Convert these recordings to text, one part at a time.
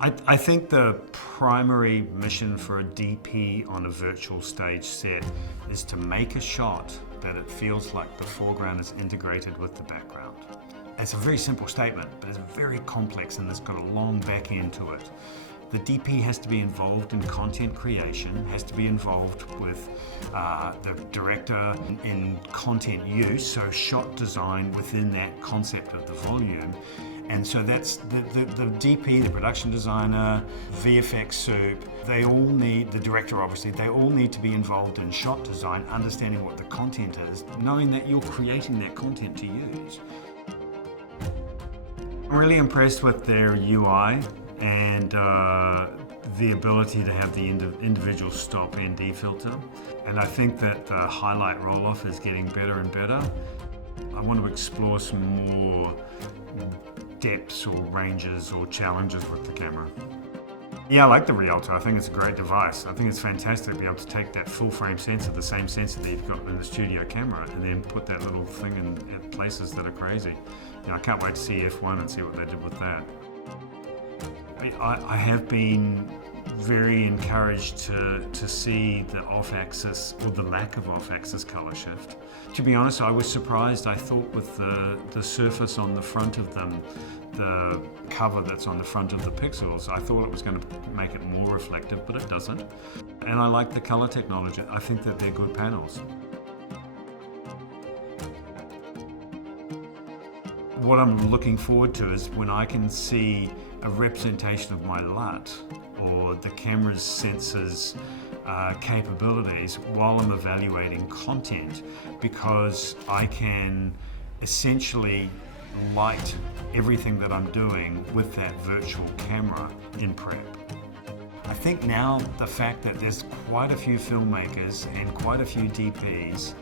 I think the primary mission for a DP on a virtual stage set is to make a shot that it feels like the foreground is integrated with the background. It's a very simple statement, but it's very complex and it's got a long back end to it. The DP has to be involved in content creation, has to be involved with the director in content use, so shot design within that concept of the volume. And so that's the DP, the production designer, VFX soup, they all need, the director obviously, they all need to be involved in shot design, understanding what the content is, knowing that you're creating that content to use. I'm really impressed with their UI and the ability to have the individual stop and defilter. And I think that the highlight roll-off is getting better and better. I want to explore some more depths or ranges or challenges with the camera. Yeah, I like the Rialto. I think it's a great device. I think it's fantastic to be able to take that full frame sensor, the same sensor that you've got in the studio camera, and then put that little thing in places that are crazy. You know, I can't wait to see F1 and see what they did with that. I have been very encouraged to see the off-axis, or the lack of off-axis color shift. To be honest, I was surprised. I thought with the surface on the front of them, the cover that's on the front of the pixels, I thought it was going to make it more reflective, but it doesn't. And I like the color technology. I think that they're good panels. What I'm looking forward to is when I can see a representation of my LUT or the camera's sensors capabilities while I'm evaluating content, because I can essentially light everything that I'm doing with that virtual camera in prep. I think now the fact that there's quite a few filmmakers and quite a few DPs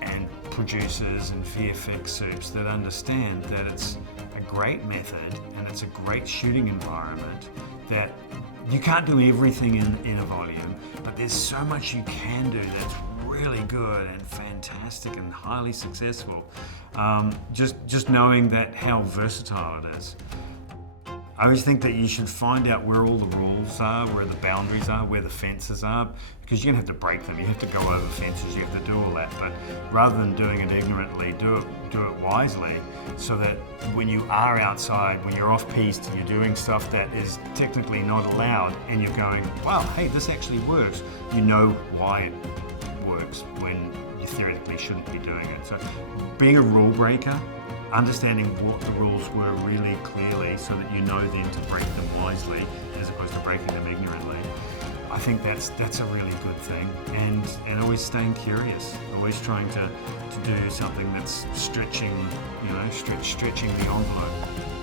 and producers and VFX soups that understand that it's a great method and it's a great shooting environment, that you can't do everything in a volume, but there's so much you can do that's really good and fantastic and highly successful. Just knowing that how versatile it is. I always think that you should find out where all the rules are, where the boundaries are, where the fences are, because you're going to have to break them. You have to go over fences, you have to do all that. But rather than doing it ignorantly, do it wisely, so that when you are outside, when you're off-piste, and you're doing stuff that is technically not allowed, and you're going, wow, hey, this actually works. You know why it works when you theoretically shouldn't be doing it. So being a rule breaker, understanding what the rules were really clearly so that you know then to break them wisely as opposed to breaking them ignorantly. I think that's a really good thing, and always staying curious, always trying to do something that's stretching, stretching the envelope.